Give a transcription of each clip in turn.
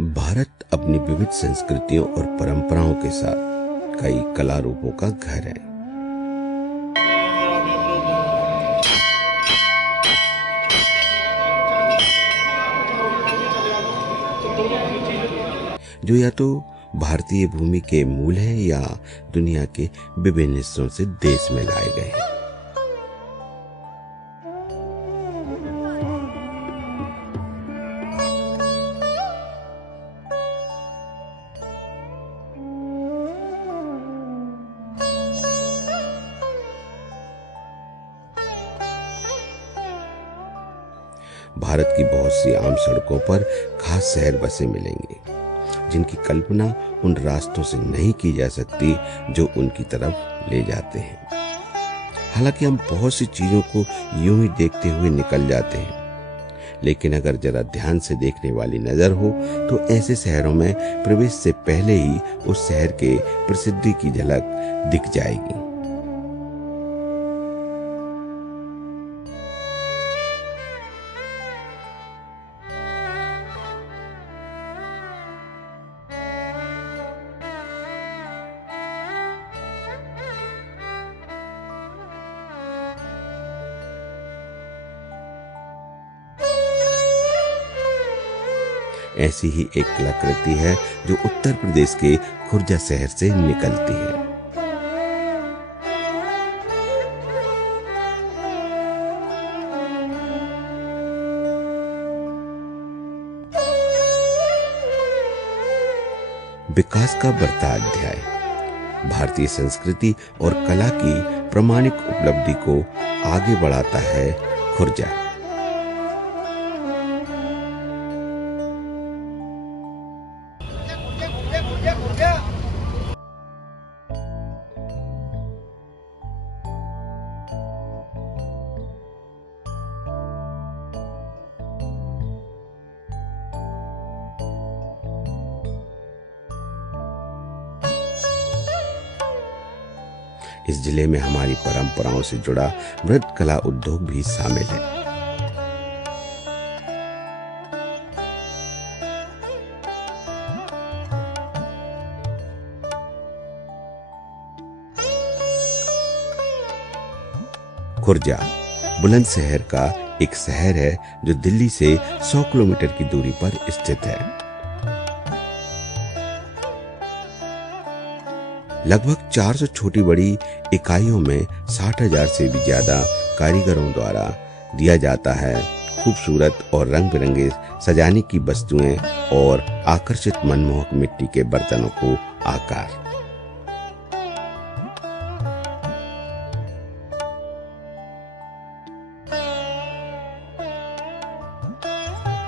भारत अपनी विविध संस्कृतियों और परंपराओं के साथ कई कला रूपों का घर है। जो या तो भारतीय भूमि के मूल हैं या दुनिया के विभिन्न हिस्सों से देश में लाए गए हैं। भारत की बहुत सी आम सड़कों पर खास शहर बसे मिलेंगे, जिनकी कल्पना उन रास्तों से नहीं की जा सकती जो उनकी तरफ ले जाते हैं। हालांकि हम बहुत सी चीजों को यूं ही देखते हुए निकल जाते हैं, लेकिन अगर जरा ध्यान से देखने वाली नजर हो तो ऐसे शहरों में प्रवेश से पहले ही उस शहर के प्रसिद्धि की झलक दिख जाएगी। ऐसी ही एक कलाकृति है जो उत्तर प्रदेश के खुर्जा शहर से निकलती है। विकास का बढ़ता अध्याय भारतीय संस्कृति और कला की प्रामाणिक उपलब्धि को आगे बढ़ाता है खुर्जा। इस जिले में हमारी परंपराओं से जुड़ा मृत कला उद्योग भी शामिल है। खुर्जा बुलंदशहर का एक शहर है जो दिल्ली से 100 किलोमीटर की दूरी पर स्थित है। लगभग 400 छोटी बड़ी इकाइयों में 60,000 से भी ज्यादा कारीगरों द्वारा दिया जाता है खूबसूरत और रंग बिरंगे सजाने की वस्तुएं और आकर्षित मनमोहक मिट्टी के बर्तनों को आकार।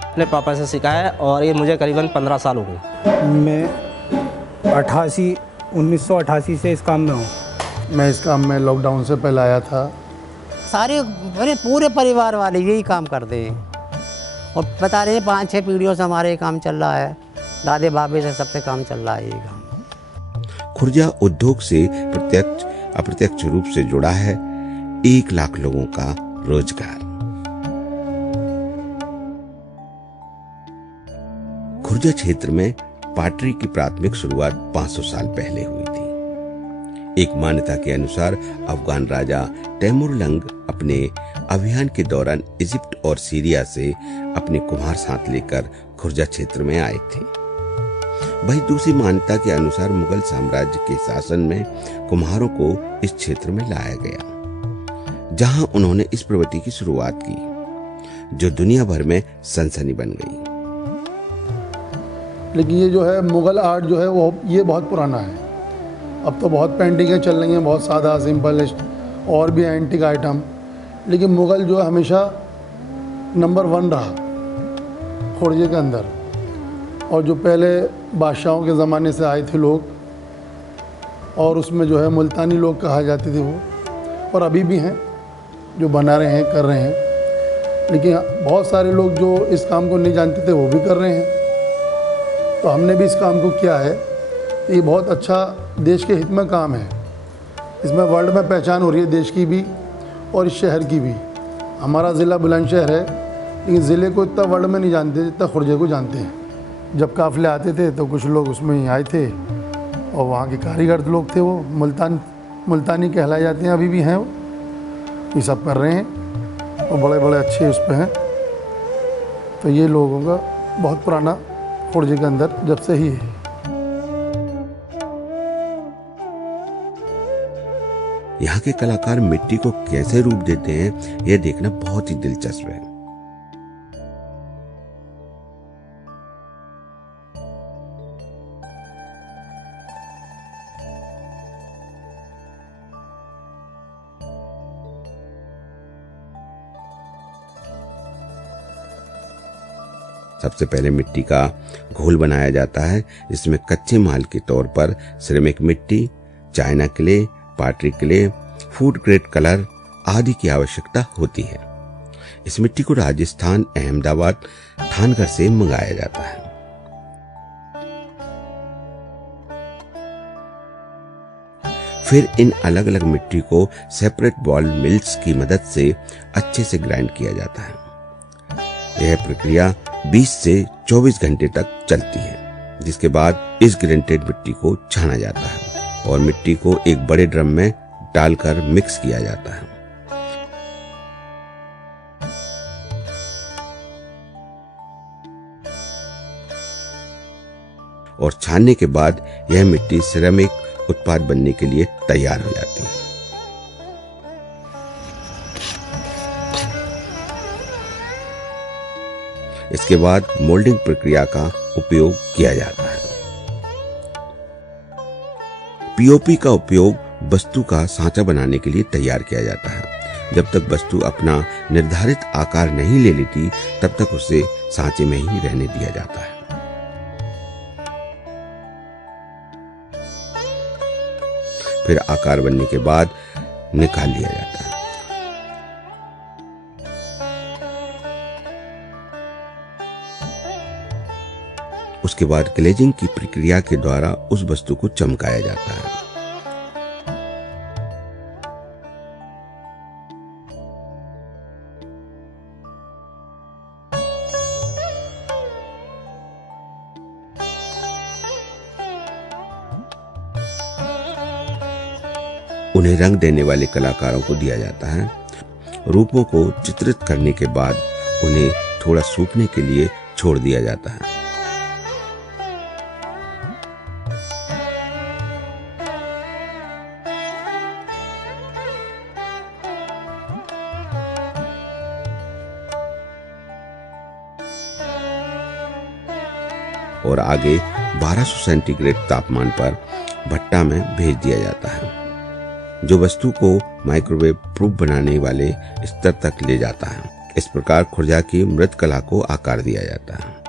अपने पापा से सीखा है और ये मुझे करीबन 15 साल हो गए। मैं 1988 से इस काम में हूँ। मैं इस काम में लॉकडाउन से पहले आया था। सारे मेरे पूरे परिवार वाले यही काम करते हैं और बता रहे हैं 5-6 पीढ़ियों से हमारे काम चल रहा है, दादे बाबे से सबसे काम चल रहा है ये काम। खुर्जा उद्योग से प्रत्यक्ष अप्रत्यक्ष रूप से जुड़ा है 1 लाख लोगों का रोजगार। खुर्जा क्षेत्र में पाटरी की प्राथमिक शुरुआत 500 साल पहले हुई थी। एक मान्यता के अनुसार अफगान राजा तैमुरलंग अपने अभियान के दौरान इजिप्ट और सीरिया से अपने कुम्हार साथ लेकर खुर्जा क्षेत्र में आए थे। वहीं दूसरी मान्यता के अनुसार मुगल साम्राज्य के शासन में कुम्हारों को इस क्षेत्र में लाया गया, जहां उन्होंने इस प्रवृत्ति की शुरुआत की, जो दुनिया भर में सनसनी बन गई। लेकिन ये जो है मुग़ल आर्ट जो है वो ये बहुत पुराना है। अब तो बहुत पेंटिंगें चल रही हैं, बहुत सादा सिंपल और भी एंटिक आइटम, लेकिन मुग़ल जो है हमेशा नंबर 1 रहा खुर्जे के अंदर। और जो पहले बादशाहों के ज़माने से आए थे लोग, और उसमें जो है मुल्तानी लोग कहा जाते थे वो, और अभी भी हैं जो बना रहे हैं, कर रहे हैं। लेकिन बहुत सारे लोग जो इस काम को नहीं जानते थे वो भी कर रहे हैं। तो हमने भी इस काम को किया है। ये बहुत अच्छा देश के हित में काम है। इसमें वर्ल्ड में पहचान हो रही है देश की भी और इस शहर की भी। हमारा ज़िला बुलंदशहर है, लेकिन ज़िले को इतना वर्ल्ड में नहीं जानते जितना खुर्जे को जानते हैं। जब काफ़िले आते थे तो कुछ लोग उसमें ही आए थे और वहाँ के कारीगर लोग थे, वो मुल्तानी कहलाए जाते हैं, अभी भी हैं वो, ये सब कर रहे हैं और बड़े बड़े अच्छे उस पर हैं। तो ये लोगों का बहुत पुराना खुर्जे के अंदर जब से ही है। यहाँ के कलाकार मिट्टी को कैसे रूप देते हैं, यह देखना बहुत ही दिलचस्प है। सबसे पहले मिट्टी का घोल बनाया जाता है, जिसमें कच्चे माल के तौर पर सिरेमिक मिट्टी, China clay, pottery clay, food grade colour आदि की आवश्यकता होती है। इस मिट्टी को राजस्थान, अहमदाबाद, थानगढ़ से मंगाया जाता है। फिर इन अलग अलग मिट्टी को सेपरेट बॉल मिल्स की मदद से अच्छे से ग्राइंड किया जाता है। यह प्रक्रिया 20 से 24 घंटे तक चलती है, जिसके बाद इस ग्राइंडेड मिट्टी को छाना जाता है और मिट्टी को एक बड़े ड्रम में डालकर मिक्स किया जाता है। और छानने के बाद यह मिट्टी सिरेमिक उत्पाद बनने के लिए तैयार हो जाती है। इसके बाद मोल्डिंग प्रक्रिया का उपयोग किया जाता है। पीओपी का उपयोग वस्तु का सांचा बनाने के लिए तैयार किया जाता है। जब तक वस्तु अपना निर्धारित आकार नहीं ले लेती, तब तक उसे सांचे में ही रहने दिया जाता है। फिर आकार बनने के बाद निकाल लिया जाता है। उसके बाद ग्लेजिंग की प्रक्रिया के द्वारा उस वस्तु को चमकाया जाता है। उन्हें रंग देने वाले कलाकारों को दिया जाता है। रूपों को चित्रित करने के बाद उन्हें थोड़ा सूखने के लिए छोड़ दिया जाता है। और आगे 1200 सेंटीग्रेड तापमान पर भट्टा में भेज दिया जाता है, जो वस्तु को माइक्रोवेव प्रूफ बनाने वाले स्तर तक ले जाता है। इस प्रकार खुर्जा की मृत कला को आकार दिया जाता है।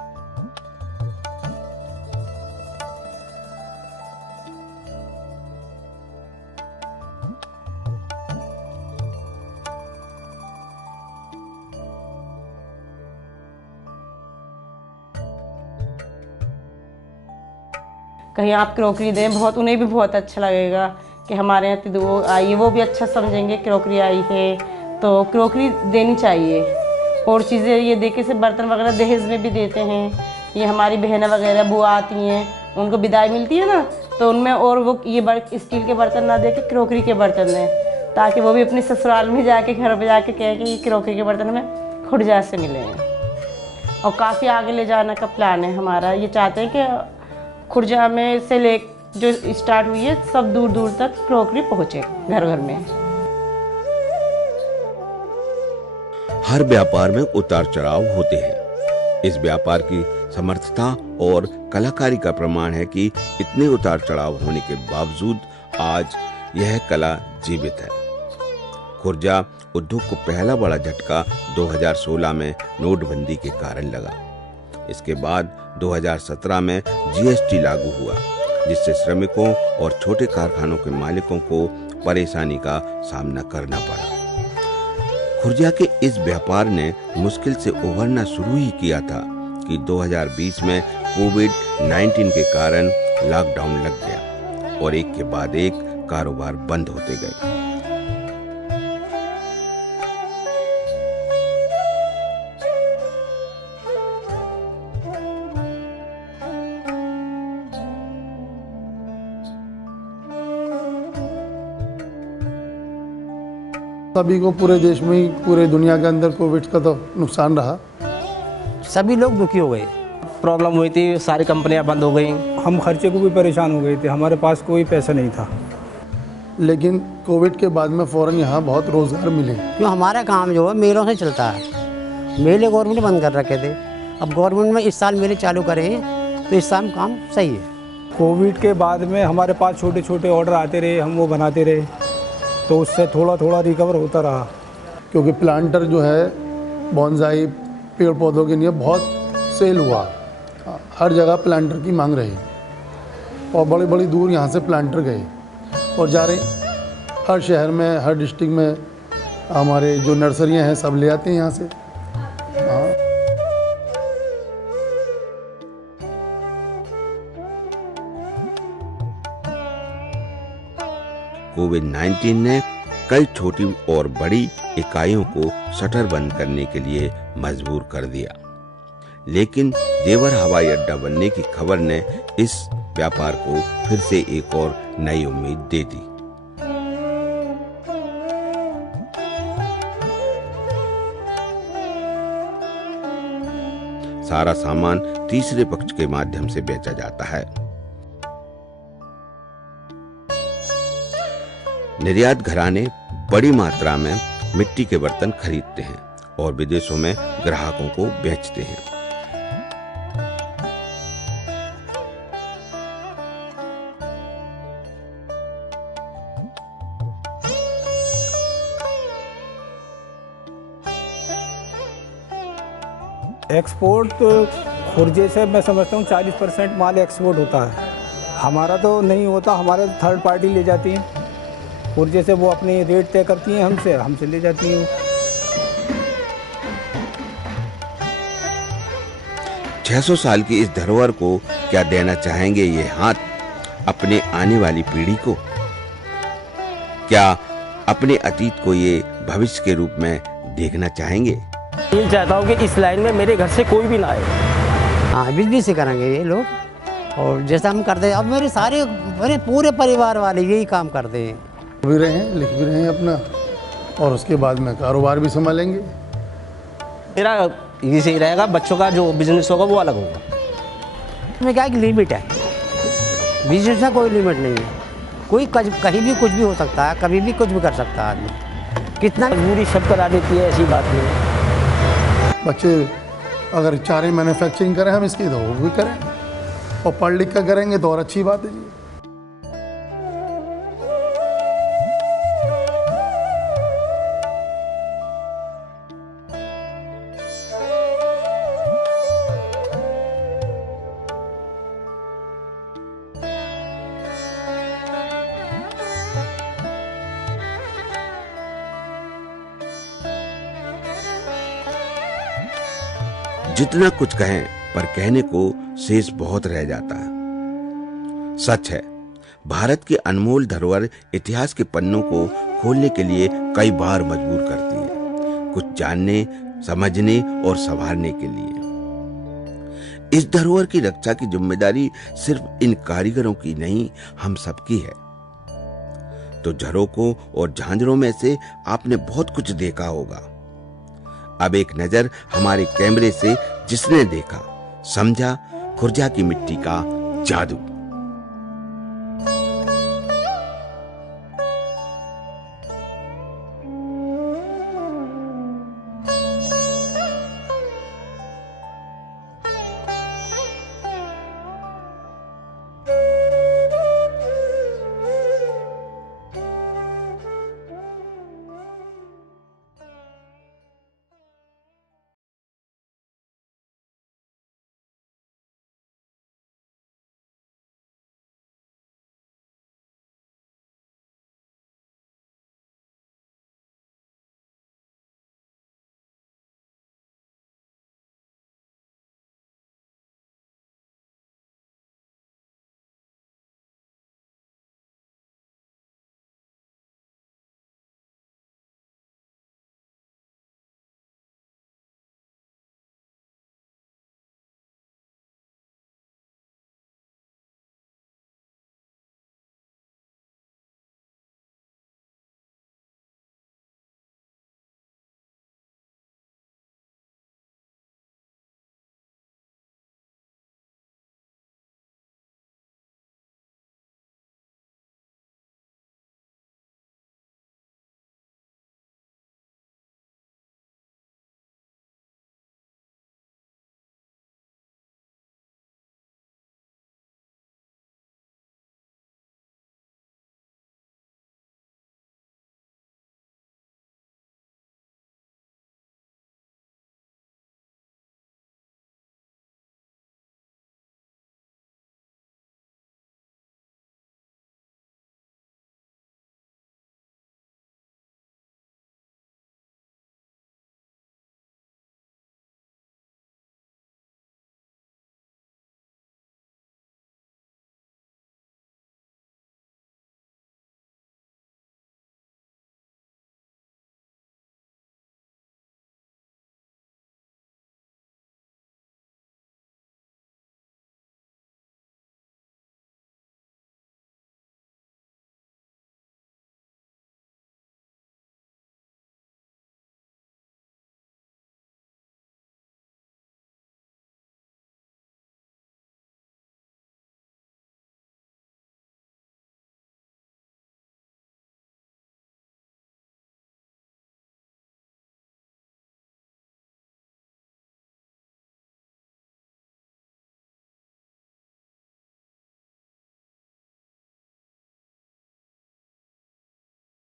कहीं आप क्रॉकरी दें, बहुत उन्हें भी बहुत अच्छा लगेगा कि हमारे यहाँ तिदुओ आई है, वो भी अच्छा समझेंगे क्रॉकरी आई है, तो क्रॉकरी देनी चाहिए। और चीज़ें ये देखे से बर्तन वगैरह दहेज में भी देते हैं। ये हमारी बहनें वगैरह बुआ आती हैं, उनको विदाई मिलती है ना, तो उनमें और वो ये स्टील के बर्तन ना दे के क्रॉकरी के बर्तन दें, ताकि वो भी अपने ससुराल में जाके घर पर जाके कहें कि ये क्रॉकरी के बर्तन हमें खुर्जा से मिले हैं। और काफ़ी आगे ले जाने का प्लान है हमारा। ये चाहते हैं कि खुर्जा में से ले जो स्टार्ट हुई है, सब दूर दूर तक क्रॉकरी पहुँचे घर घर में। हर व्यापार में उतार चढ़ाव होते हैं। इस व्यापार की समर्थता और कलाकारी का प्रमाण है कि इतने उतार चढ़ाव होने के बावजूद आज यह कला जीवित है। खुर्जा उद्योग को पहला बड़ा झटका 2016 में नोटबंदी के कारण लगा। इसके बाद 2017 में जीएसटी लागू हुआ, जिससे श्रमिकों और छोटे कारखानों के मालिकों को परेशानी का सामना करना पड़ा। खुर्जा के इस व्यापार ने मुश्किल से उभरना शुरू ही किया था कि 2020 में कोविड-19 के कारण लॉकडाउन लग गया और एक के बाद एक कारोबार बंद होते गए। सभी को पूरे देश में ही, पूरे दुनिया के अंदर कोविड का तो नुकसान रहा। सभी लोग दुखी हो गए। प्रॉब्लम हुई थी, सारी कंपनियां बंद हो गई। हम खर्चे को भी परेशान हो गए थे, हमारे पास कोई पैसा नहीं था। लेकिन कोविड के बाद में फ़ौरन यहाँ बहुत रोज़गार मिले। क्यों हमारा काम जो है मेलों से चलता है। मेले गवर्नमेंट ने बंद कर रखे थे, अब गवर्नमेंट में इस साल मेले चालू करे हैं तो इस साल काम सही है। कोविड के बाद में हमारे पास छोटे छोटे ऑर्डर आते रहे, हम वो बनाते रहे, तो उससे थोड़ा थोड़ा रिकवर होता रहा। क्योंकि प्लांटर जो है बॉन्साई पेड़ पौधों के लिए बहुत सेल हुआ, हर जगह प्लांटर की मांग रही और बड़ी बड़ी दूर यहाँ से प्लांटर गए और जा रहे। हर शहर में, हर डिस्ट्रिक्ट में हमारे जो नर्सरियाँ हैं सब ले आते हैं यहाँ से। कोविड-19 ने कई छोटी और बड़ी इकाइयों को शटर बंद करने के लिए मजबूर कर दिया, लेकिन जेवर हवाई अड्डा बनने की खबर ने इस व्यापार को फिर से एक और नई उम्मीद दे दी। सारा सामान तीसरे पक्ष के माध्यम से बेचा जाता है। निर्यात घराने बड़ी मात्रा में मिट्टी के बर्तन खरीदते हैं और विदेशों में ग्राहकों को बेचते हैं। एक्सपोर्ट खुर्जे से मैं समझता हूँ 40% माल एक्सपोर्ट होता है। हमारा तो नहीं होता, हमारे थर्ड पार्टी ले जाती है खुर्जे से, वो अपनी रेट तय करती हैं हमसे ले जाती हैं। 600 साल की इस धरोहर को क्या देना चाहेंगे ये हाथ अपने आने वाली पीढ़ी को? क्या अपने अतीत को ये भविष्य के रूप में देखना चाहेंगे? ये चाहता हूँ कि इस लाइन में मेरे घर से कोई भी ना आए। हाँ, बिजनेस से करेंगे ये लोग, और जैसा हम करते हैं अब मेरे पूरे परिवार वाले यही काम करते हैं। भी रहे हैं, लिख भी रहे हैं अपना, और उसके बाद में कारोबार भी संभालेंगे। मेरा ये सही रहेगा, बच्चों का जो बिजनेस होगा वो अलग होगा। इसमें क्या एक लिमिट है, बिजनेस में कोई लिमिट नहीं है। कोई कहीं भी कुछ भी हो सकता है, कभी भी कुछ भी कर सकता है आदमी। कितना मजबूरी सब करा देती है, ऐसी बात नहीं। बच्चे अगर चारे मैन्युफैक्चरिंग करें हम इसकी तो वो भी करें, और पढ़ लिख कर करेंगे तो और अच्छी बात है जी। जितना कुछ कहें पर कहने को शेष बहुत रह जाता है। सच है, भारत की अनमोल धरोहर इतिहास के पन्नों को खोलने के लिए कई बार मजबूर करती है, कुछ जानने, समझने और संभालने के लिए। इस धरोहर की रक्षा की जिम्मेदारी सिर्फ इन कारीगरों की नहीं, हम सबकी है। तो झरोकों और झांझरों में से आपने बहुत कुछ देखा होगा। अब एक नजर हमारे कैमरे से जिसने देखा, समझा खुर्जा की मिट्टी का जादू।